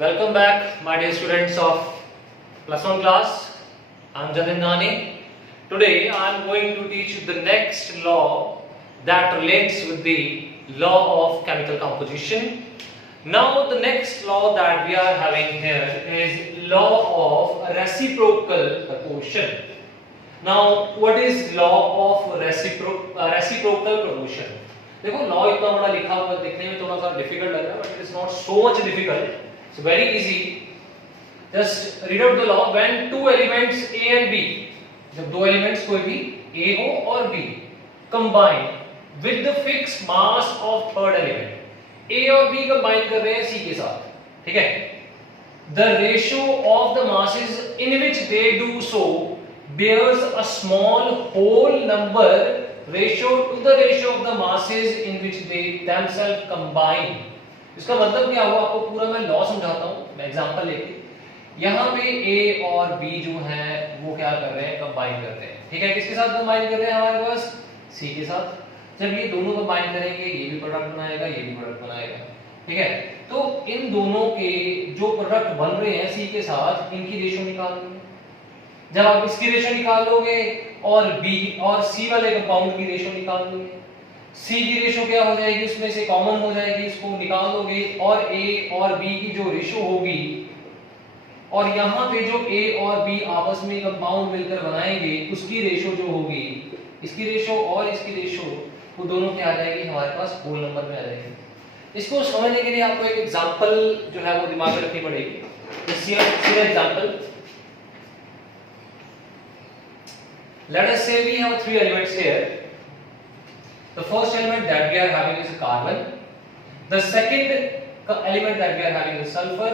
Welcome back, my dear students of plus one class. I'm Jatin Nani. Today I'm going to teach you the next law that relates with the law of chemical composition. Now the next law that we are having here is law of reciprocal proportion. Now what is law of reciprocal proportion? देखो law इतना बड़ा लिखा हुआ दिखने में थोड़ा सा difficult लग रहा है, but it is not so much difficult. It's very easy. Just read out the law. When two elements A and B, जब दो एलिमेंट्स कोई भी A हो और B combine with the fixed mass of third element, A और B combine कर रहे हैं C के साथ, ठीक है? The ratio of the masses in which they do so bears a small whole number ratio to the ratio of the masses in which they themselves combine. इसका मतलब क्या हुआ, आपको पूरा मैं लॉ समझाता हूँ, मैं एग्जांपल लेके. यहाँ पे A और B जो है वो क्या कर रहे हैं, कंबाइन कर रहे हैं, ठीक है? किसके साथ कंबाइन कर रहे हैं? हमारे पास C के साथ. जब ये दोनों कंबाइन करेंगे, ये भी प्रोडक्ट बनाएगा, ये भी प्रोडक्ट बनाएगा, ठीक है? तो इन दोनों के जो प्रोडक्ट बन रहे हैं C के साथ, इनकी रेशो निकालनी है. जब आप इसकी रेशो निकाल लोगे और B और C वाले कंपाउंड की रेशो निकालनी है, C की रेशो क्या हो जाएगी, उसमें से कॉमन हो जाएगी, इसको निकाल दोगे और A और B की जो रेशो होगी, और यहाँ पे जो A और B आपस में कंपाउंड मिलकर बनाएंगे, उसकी रेशो जो होगी, इसकी रेशो और इसकी रेशो, वो दोनों क्या आ जाएगी, हमारे पास होल नंबर में आ जाएगी. इसको समझने के लिए आपको एक एग्जांपल जो है वो दिमाग में रखनी पड़ेगी. सीधा example, let us say we have three elements here. The first element that we are having is carbon. The second element that we are having is sulfur.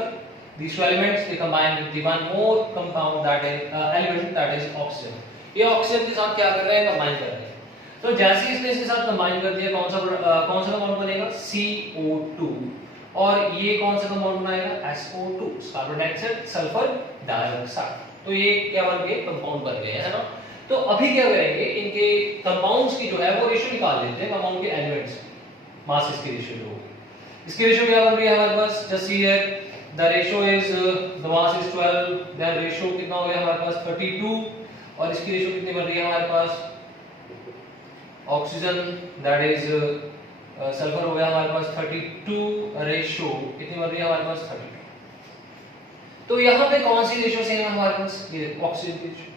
These two elements they combine with the one more compound that is element that is oxygen. ये oxygen के साथ क्या कर रहे हैं, combine कर रहे हैं. तो जैसे इसने इसके साथ कंबाइन कर दिया, कौन सा कंपाउंड बनेगा, CO2. और ये कौन सा कंपाउंड बनाएगा, SO2, carbon dioxide sulphur dioxide. तो ये क्या बन गए, कंपाउंड बन गए, है ना? तो अभी क्या करेंगे, इनके कंपाउंड्स की जो है वो रेशो निकाल लेते हैं, कंपाउंड के एलिमेंट्स की मासेस की रेशो जो होगी. इसकी रेशो क्या बन रही है हमारे पास, just here the ratio is the mass is 12, then ratio कितना हो गया हमारे पास 32, और इसकी रेशो कितनी बन रही है हमारे पास, ऑक्सीजन दैट इज सल्फर हो गया हमारे पास 32, रेशो कितनी बन रही है हमारे पास 32. तो यहाँ पे कौन सी रेशो सेम है हमारे पास, ये ऑक्सीजन की रेशो,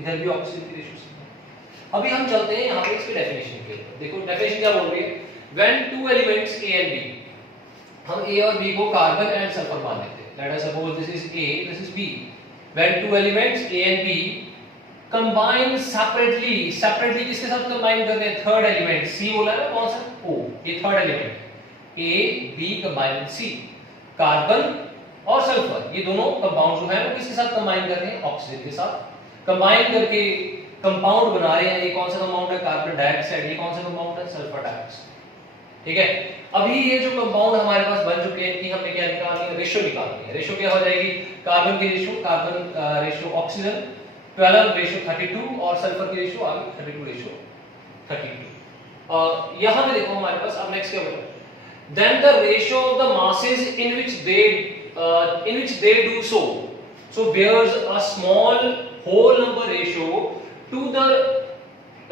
इधर भी ऑक्सीजन की रेशो सेम है. अभी हम चलते हैं यहाँ पे इसकी डेफिनेशन के ऊपर. देखो डेफिनेशन क्या बोल रही है, when two elements A and B, हम A और B को कार्बन एंड सल्फर मान लेते हैं. Let us suppose this is A, this is B. When two elements A and B combine separately किसके साथ कंबाइन कर रहे हैं, थर्ड एलिमेंट C बोला है ना, कौन सा O, ये third element A B combine with C. Carbon और सल्फर ये दोनों कंपाउंड जो है वो किसके साथ कंबाइन कर रहे हैं, ऑक्सीजन के साथ. कंबाइन करके कंपाउंड बना रहे हैं. ये कौन सा कंपाउंड है, कार्बन डाइऑक्साइड. ये कौन सा कंपाउंड है, सल्फर डाइऑक्साइड, ठीक है? अभी ये जो कंपाउंड हमारे पास बन चुके हैं, कि हमने क्या निकालनी है, रेशो निकालनी है. रेशो क्या हो जाएगी, कार्बन की ratio, carbon ratio oxygen 12 ratio 32, और सल्फर की रेशो आ गई 32 रेशो 32. यहां पे देखो हमारे पास अब नेक्स्ट क्या होगा, then the ratio of the masses in which they do so bears a small whole number ratio to the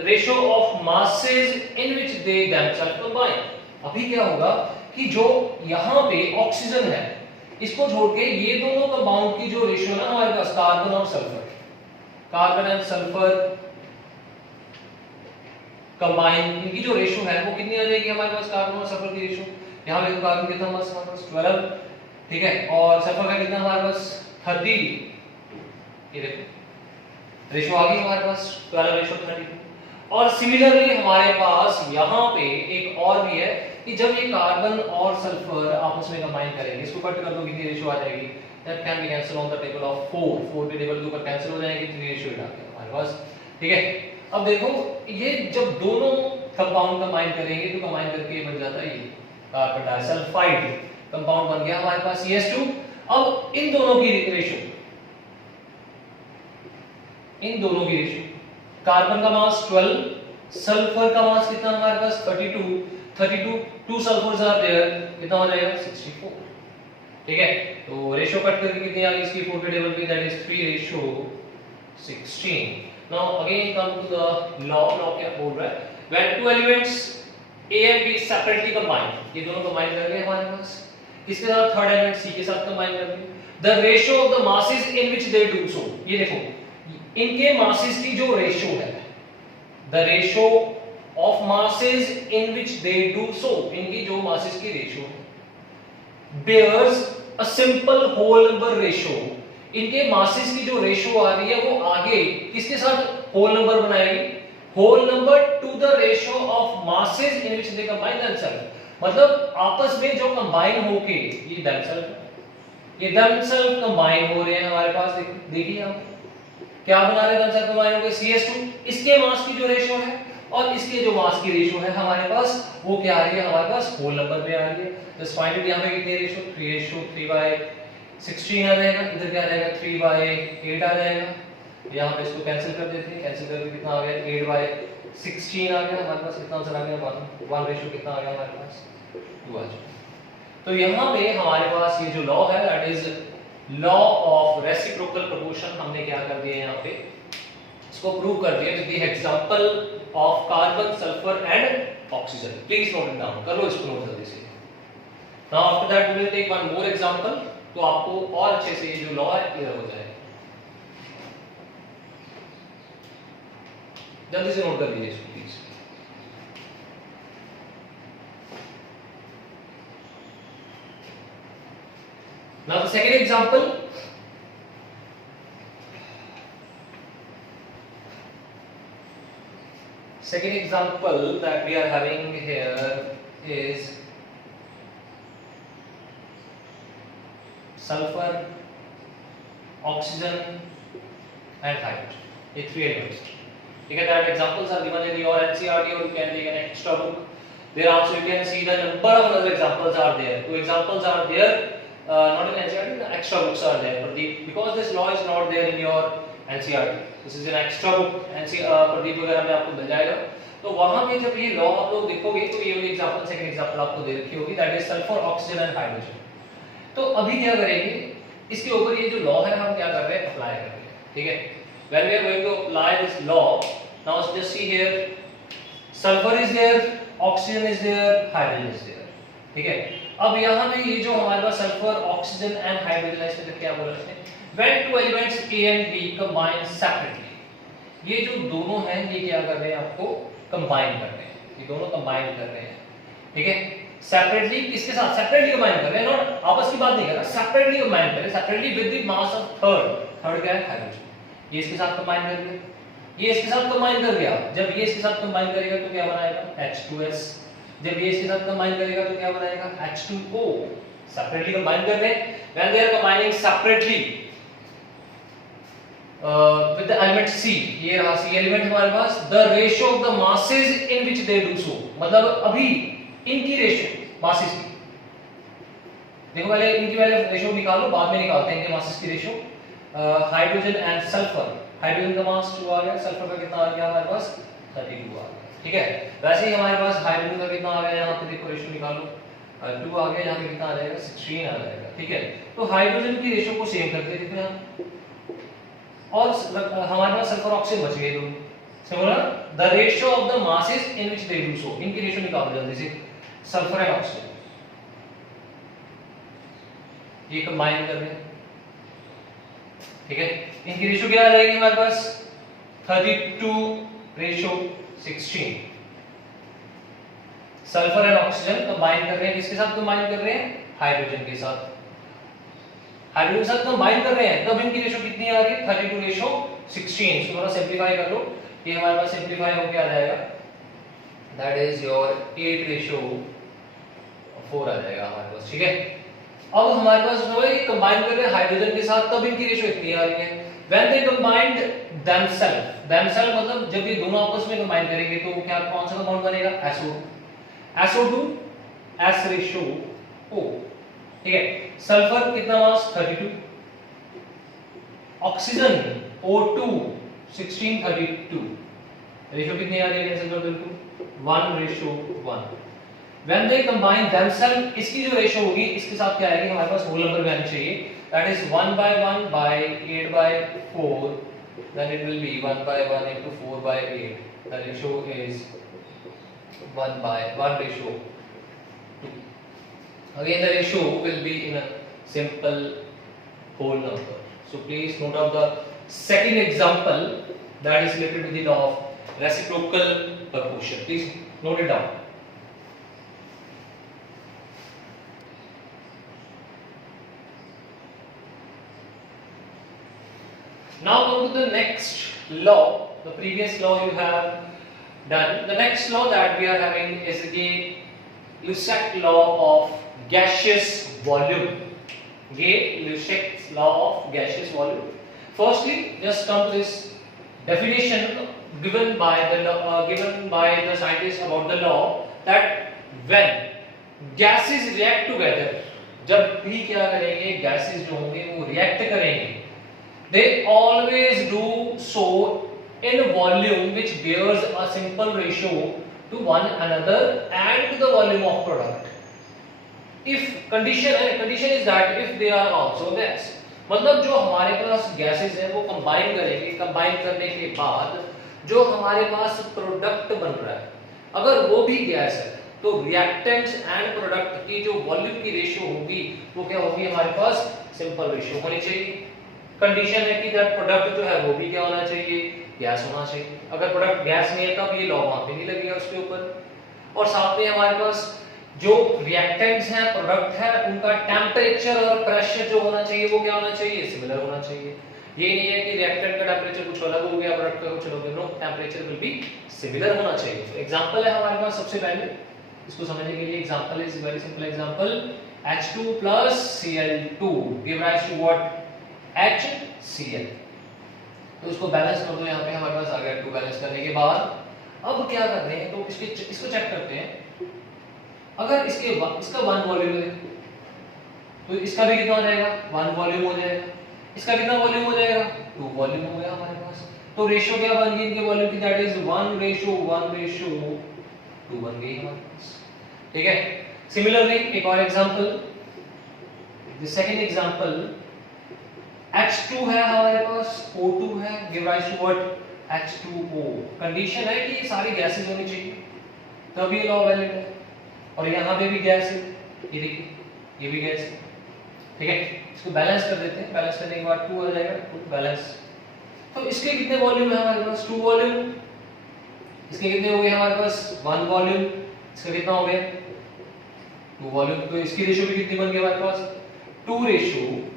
ratio of masses in which they themselves combine. अभी क्या होगा कि जो यहाँ पे ऑक्सीजन है, इसको छोड़ के ये दोनों कंपाउंड की जो रेशियो ना हमारे पास, कार्बन और sulphur, carbon and sulphur combine, इनकी जो रेशियो है वो कितनी आ जाएगी हमारे पास, कार्बन और सल्फर की रेशियो. यहाँ पे कार्बन कितना हमारे पास 12, ठीक है, और सल्फर का कितना हमारे पास 30. ये देखो रेशो आ गई हमारे पास 12 रेशो 32. और सिमिलरली हमारे पास यहाँ पे एक और भी है कि जब ये कार्बन और सल्फर आपस में कंबाइन करेंगे, इसको कट कर दो, कितनी रेशो आ जाएगी, that can be cancel on the table of 4 के टेबल के ऊपर कैंसिल हो जाएगी, 3 रेशो आ गया हमारे पास, ठीक है? अब देखो ये जब दोनों कंपाउंड कंबाइन करेंगे तो कंबाइन करके बन जाता है ये कार्बन डाइसल्फाइड कंपाउंड बन गया हमारे पास CH2. अब इन दोनों की रेशो, इन दोनों की रेशो, कार्बन का मास 12, सल्फर का मास कितना हमारे पास 32, 2 सल्फर्स आर देयर, कितना हो जाएगा 64. ठीक है, तो रेशो कट करके कितनी आ गई इसकी 4 के टेबल पे, that is 3:16. Now again come to the law क्या बोल रहा है, when two elements A and B separately combined, ये दोनों कंबाइन कर गए हमारे पास, किसके साथ, थर्ड एलिमेंट C के साथ कंबाइन कर गए, the ratio of the masses in which they do so, ये देखो इनके मासेस की जो रेशियो है, the ratio of masses in which they do so, इनकी जो मासेस की रेशियो है, bears a simple whole number ratio, इनके मासेस की जो रेशियो आ रही है वो आगे किसके साथ होल नंबर बनाएगी, whole number to the ratio of masses in which they combine themselves, मतलब आपस में जो कंबाइन होके ये themselves कंबाइन हो रहे हैं हमारे पास, देखिए आप क्या बना रहे हैं, themselves कंबाइन होके CH2, इसके मास की जो रेशियो है और इसके जो मास की रेशियो है हमारे पास वो क्या आ रही है, हमारे पास होल नंबर में आ रही है, जस्ट फाइंड इट, यहां पे कितनी रेशियो, 3:3/16 आ जाएगा, इधर क्या आ जाएगा 3/8 आ जाएगा, यहां पे इसको कैंसिल कर देते हैं, कैंसिल करके कितना आ गया 8/16 आ गया हमारे पास, कितना आंसर आ गया 1 रेशियो कितना आ गया हमारे पास 2 आ जाएगा। तो यहां पे हमारे पास ये जो लॉ है that is law of reciprocal proportion, हमने क्या कर दिया यहां पे, इसको प्रूव कर दिया with the example of carbon, sulphur and oxygen. Please note it down, कर लो इसको नोट जल्दी से। Now after that we will take one more example, तो आपको और अच्छे से ये जो लॉ है क्लियर हो जाएगा। जल्दी से नोट कर लीजिए इसको please. Now the second example, second example that we are having here is sulfur, oxygen and hydrogen, ये 3 elements, ठीक है, that examples are given in your NCERT or you can take an extra book, there also you can see the number of other examples are there, 2 examples are there, not in NCERT, the extra books are there, but because this law is not there in your NCERT, this is an extra book, Pradeep वगैरह में आपको मिल जाएगा, तो वहां पे जब ये law आप लोग देखोगे तो ये वाली एग्जांपल, सेकंड एग्जांपल आपको दे रखी होगी, that is sulphur, oxygen and hydrogen. तो अभी क्या करेंगे, इसके ऊपर ये जो लॉ है हम क्या कर रहे हैं, अप्लाई कर रहे हैं, ठीक है, when we are going to apply this law, now just see here, sulphur is there, oxygen is there, hydrogen is there, ठीक है। अब यहां पे ये जो हमारे पास सल्फर, ऑक्सीजन एंड हाइड्रोजन है, इसमें क्या बोला इसने, when two elements A and B combine separately, ये जो दोनों हैं ये क्या कर रहे हैं, आपको कंबाइन कर रहे हैं, ये दोनों कंबाइन कर रहे हैं, ठीक है, सेपरेटली, किसके साथ, सेपरेटली कंबाइन कर रहे हैं, नॉट आपस की बात नहीं कर रहा, सेपरेटली कंबाइन कर रहे हैं, separately with the mass of third क्या है, हाइड्रोजन, ये इसके साथ कंबाइन कर दिया, ये इसके साथ कंबाइन कर दिया, जब ये इसके साथ कंबाइन करेगा तो क्या बनाएगा, H2S, जब ये इसके साथ कंबाइन करेगा तो क्या बनाएगा, H2O, सेपरेटली कंबाइन कर रहे हैं, when they are combining separately with the element C, ये रहा C एलिमेंट हमारे पास, the ratio of the masses in which they do so, मतलब अभी इनकी रेशियो मासेस की, देखो पहले इनकी रेशियो निकालो, बाद में निकालते हैं इनके मासेस की ratio, hydrogen and sulphur, hydrogen का मास 2 आ गया, सल्फर का कितना आ गया हमारे पास 32 आ गया, ठीक है, वैसे ही हमारे पास हाइड्रोजन का कितना आ गया, यहाँ पे देखो रेशियो निकालो, 2 आ गया, यहाँ पे कितना आ जाएगा 16 आ जाएगा, ठीक है, तो हाइड्रोजन की रेशियो को सेम करके देखो यहाँ, और हमारे पास सल्फर ऑक्सीजन बच गए दो, similar the ratio of the masses in which they do so, इनकी रेशियो निकालो जल्दी से, सल्फर एंड ऑक्सीजन ये कंबाइन कर रहे हैं, ठीक है, इनकी रेशियो क्या आ जाएगी हमारे पास 32:16, सल्फर एंड ऑक्सीजन कंबाइन कर रहे हैं, किसके साथ कंबाइन कर रहे हैं, हाइड्रोजन के साथ, हाइड्रोजन के साथ कंबाइन कर रहे हैं, तब इनकी रेशियो कितनी आ रही है 32:16, इसको थोड़ा सिंपलीफाई कर लो, ये हमारे पास सिंपलीफाई होके आ जाएगा, दैट इज योर 8:4 आ जाएगा हमारे पास, ठीक है। अब हमारे पास जो है ये कंबाइन कर रहे हैं हाइड्रोजन के साथ, तब इनकी रेशियो इतनी आ रही है, व्हेन दे कंबाइंड themselves मतलब जब ये दोनों आपस में कंबाइन करेंगे तो क्या कौन सा कंपाउंड बनेगा, SO2 S/O, ठीक है, सल्फर कितना मास 32, ऑक्सीजन O2 16:32, रेशियो कितनी आ रही है, कैंसिल कर दो 1:1, व्हेन दे कंबाइन देमसेल्फ, इसकी जो रेशियो होगी इसके साथ क्या आएगी, हमारे पास होल नंबर भी आनी चाहिए, that is 1 by 1 by 8 by 4, then it will be 1 by 1 into 4 by 8, the ratio is 1 by 1 ratio 2. Again the ratio will be in a simple whole number. So please note of the second example, that is related with the law of reciprocal proportion. Please note it down. Now go to the next law. The previous law you have done. The next law that we are having is the Lussac law of gaseous volume. Lussac law of gaseous volume. Firstly, just come to this definition given by the scientists about the law, that when gases react together, जब भी क्या करेंगे, gases जो होंगे वो react करेंगे, they always do so in a volume which bears a simple ratio to one another and to the volume of product. If condition is that if they are also gas, मतलब जो हमारे पास gases हैं वो combine करेंगे, combine करने के बाद जो हमारे पास प्रोडक्ट बन रहा है, अगर वो भी गैस है तो रिएक्टेंट्स एंड प्रोडक्ट की जो वॉल्यूम की रेशियो होगी वो क्या होगी, हमारे पास सिंपल रेशियो होनी चाहिए. कंडीशन है कि दैट प्रोडक्ट जो है वो भी क्या होना चाहिए, गैस होना चाहिए. अगर प्रोडक्ट गैस नहीं है तब ये लॉ वहां पे नहीं लगेगा उसके ऊपर. और साथ में हमारे पास जो रिएक्टेंट्स हैं, प्रोडक्ट है, उनका टेम्परेचर और प्रेशर जो होना चाहिए वो क्या होना चाहिए, सिमिलर होना चाहिए. ये नहीं है कि रिएक्टेंट का टेम्परेचर कुछ अलग हो गया, प्रोडक्ट का कुछ अलग हो गया. No, temperature will be similar होना चाहिए. तो एग्जांपल है हमारे पास, सबसे पहले इसको समझने के लिए example is very simple example. H2 plus Cl2 give rise to what, HCl. तो इसको बैलेंस कर दो, यहाँ पे हमारे पास आ गया 2. बैलेंस करने के बाद अब क्या कर रहे हैं, तो इसको चेक करते हैं. अगर इसका 1 वॉल्यूम है तो इसका भी कितना हो जाएगा, 1 वॉल्यूम हो जाएगा. इसका कितना वॉल्यूम हो जाएगा, 2 वॉल्यूम हो गया हमारे पास. तो रेशियो क्या बन गई इनके वॉल्यूम की, दैट इज 1:1:2 बन गई हमारे पास. ठीक है. सिमिलरली एक और example, the second example, H2 है हमारे पास, O2 है, give rise to what, H2O. Condition है कि ये सारी गैसेस होनी चाहिए तभी ये लॉ वैलिड है. और यहाँ पे भी गैस है, ये देखिए ये भी गैस है. ठीक है. इसको बैलेंस कर देते हैं. बैलेंस करने के बाद 2 आ जाएगा, 2 बैलेंस. तो इसके कितने वॉल्यूम है हमारे पास, 2 वॉल्यूम. इसके कितने हो गए हमारे पास, 1 वॉल्यूम. इसका कितना हो गया, 2 वॉल्यूम. तो इसकी रेशियो भी कितनी बन गई हमारे पास, 2:1:2.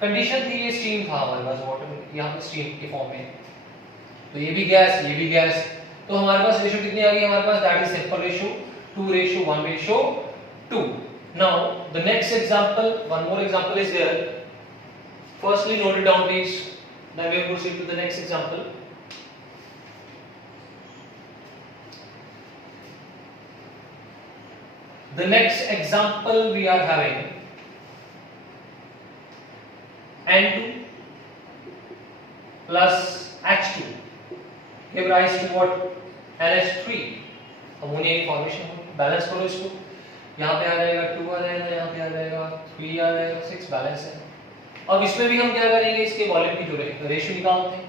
कंडीशन थी ये स्टीम था हमारे पास, वाटर यहाँ पे स्टीम के फॉर्म में. तो ये भी गैस, ये भी गैस. तो हमारे पास रेशियो कितनी आ गई हमारे पास, that is simple ratio 2:1:2. Now the next example, one more example is there. Firstly note it down please, then we will proceed to the next example. The next example we are having N2 plus H2 give rise to what, NH3. Ammonia की formation. Balance करो इसको, यहाँ पे आ जाएगा 2 आ जाएगा, यहाँ पे आ जाएगा 3 आ जाएगा, 6 बैलेंस है. अब इसमें भी हम क्या करेंगे, इसके वॉल्यूम की जो रेशियो निकालते हैं.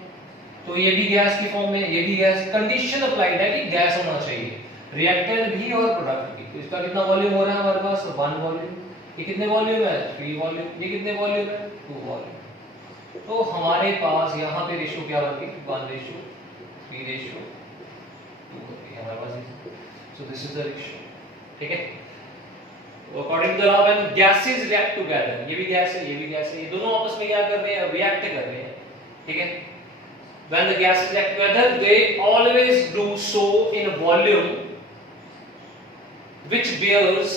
तो ये भी गैस की फॉर्म में, ये भी गैस. कंडीशन अप्लाइड है कि गैस होना चाहिए, रिएक्टेंट भी और प्रोडक्ट भी. तो इसका कितना वॉल्यूम हो रहा है हमारे पास, 1 वॉल्यूम. ये कितने वॉल्यूम है, 3 वॉल्यूम. ये कितने वॉल्यूम है, 2 वॉल्यूम. तो हमारे पास यहाँ पे रेशियो क्या बन गई, 1:3:2 बन गई हमारे पास. So this is the ratio. ठीक है. According to the law when gases react together, ये भी गैस है, ये भी गैस है, ये दोनों आपस में क्या कर रहे हैं, रिएक्ट कर रहे हैं. ठीक है. When the gases react together, they always do so in a volume which bears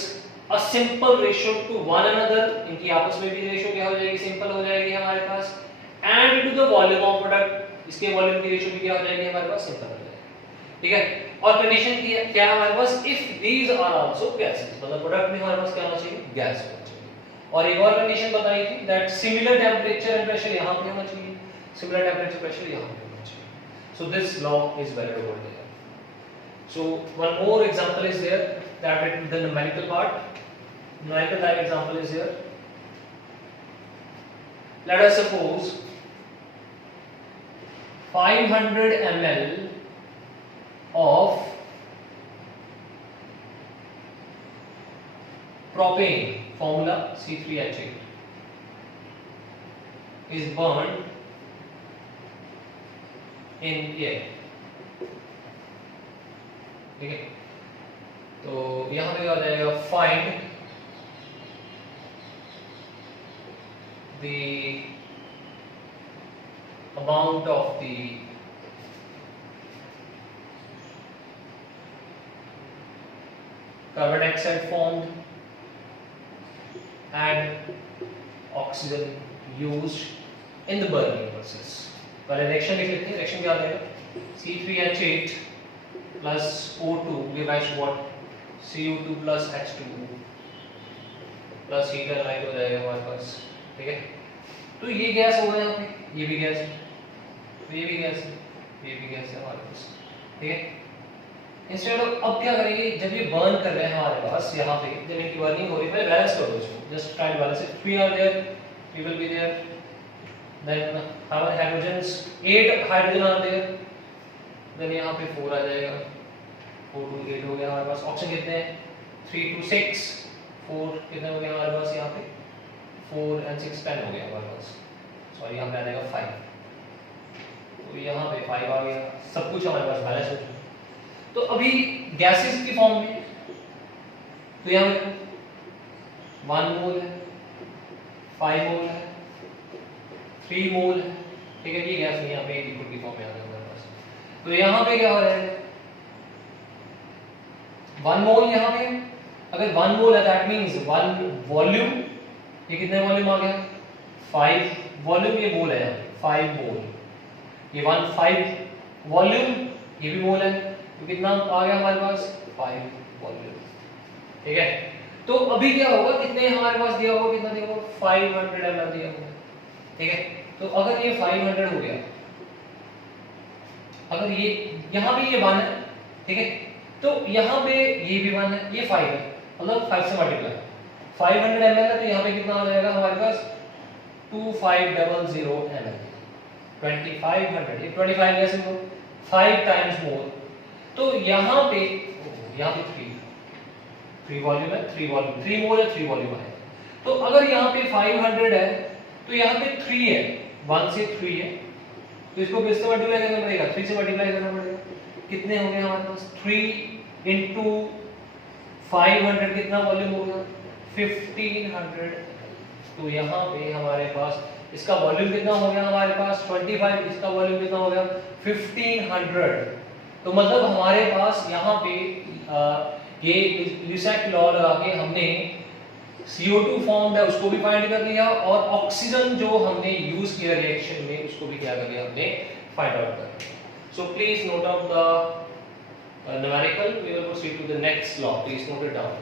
a simple ratio to one another. इनकी आपस में भी रेशियो क्या हो जाएगी, सिंपल हो जाएगी हमारे पास. And to the volume of product, इसके वॉल्यूम की रेशियो भी क्या हो जाएगी हमारे पास, सिंपल हो जाएगी. ठीक है. और कंडीशन क्या है हमारे पास, if these are also gases, मतलब प्रोडक्ट में हमारे पास क्या होना चाहिए, गैस होना चाहिए. और एक और कंडीशन बताई थी, that similar temperature and pressure यहाँ पे होना चाहिए, similar temperature pressure यहाँ पे होना चाहिए. So this law is valid over there. So one more example is there, that is the numerical part. Numerical type example is here. Let us suppose 500 ml of propane, formula C3H8, is burned in air. ठीक है, तो यहां पे आ जाएगा find the amount of the carbon dioxide formed and oxygen used in the burning process. पहले reaction लिख लेते हैं. रिएक्शन क्या आ जाएगा? C3H8 plus O2 gives what? Cu2 plus H2O plus heat light हो जाएगा हमारे पास. ठीक है, तो ये गैस हो गया यहाँ पे, ये भी गैस है, तो ये भी गैस है, ये भी गैस है हमारे पास. ठीक है, इंस्टेड ऑफ अब क्या करेंगे, जब ये बर्न कर रहे हैं हमारे पास यहाँ पे, जब इनकी बर्निंग हो रही है, पहले बैलेंस कर दो इसको. Just try to balance it. 3 are there, 3 will be there, then हमारे हाइड्रोजन्स 8 हाइड्रोजन आर देयर, देन यहाँ पे 4 आ जाएगा, 4 to 8 हो गया हमारे पास. ऑक्सीजन कितने हैं? 3 to 6, 4 कितने हो गए हमारे पास यहाँ पे? 4 and 6 10 हो गया हमारे पास. सॉरी, यहाँ पे आ जाएगा 5, तो यहाँ पे 5 आ गया. सब कुछ हमारे पास बैलेंस हो चुका. तो अभी गैसेस की फॉर्म में, तो यहाँ पे 1 मोल है, 5 मोल है, 3 मोल है. ठीक है, ये गैस यहाँ पे लिक्विड की फॉर्म में आ गया हमारे पास. तो यहाँ पे क्या हो जाएगा? 1 मोल यहाँ पे, अगर 1 मोल है दैट मींस 1 वॉल्यूम. ये कितने वॉल्यूम आ गया? 5 वॉल्यूम. ये मोल है, 5 मोल. ये 5 वॉल्यूम, ये भी मोल है, तो कितना आ गया हमारे पास? 5 वॉल्यूम. ठीक है, तो अभी क्या होगा, कितने हमारे पास दिया होगा, कितना दिया होगा? 500 ml दिया होगा. ठीक है, तो अगर ये 500 हो गया, अगर ये यहाँ पे ये 1 है, ठीक है, तो यहाँ पे ये भी 1 है, ये 5 है, मतलब 5 से मल्टीप्लाई. 500 ml है, तो यहाँ पे कितना आ जाएगा हमारे पास? 2500 ml. 2500, ये 25 कैसे हो? 5 टाइम्स मोर. तो यहाँ पे 3 वॉल्यूम है, 3 वॉल्यूम, 3 मोल है, 3 वॉल्यूम है. तो अगर यहाँ पे 500 है, तो यहाँ पे 3 है, 1 से 3 है, तो इसको किससे मल्टीप्लाई करना पड़ेगा? 3 से मल्टीप्लाई करना पड़ेगा. कितने हो गए हमारे पास? 3 into 500 कितना वॉल्यूम हो गया? 1500. तो यहाँ पे हमारे पास इसका वॉल्यूम कितना हो गया हमारे पास? 25. इसका वॉल्यूम कितना हो गया? 1500. तो मतलब हमारे पास यहाँ पे ये ल्यूसैक लॉ लगा के हमने CO2 फॉर्म्ड है उसको भी फाइंड कर लिया, और ऑक्सीजन जो हमने यूज किया रिएक्शन में उसको भी क्या कर लिया हमने? फाइंड आउट कर लिया. So please note out the numerical. We will proceed to the next law. Please note it down.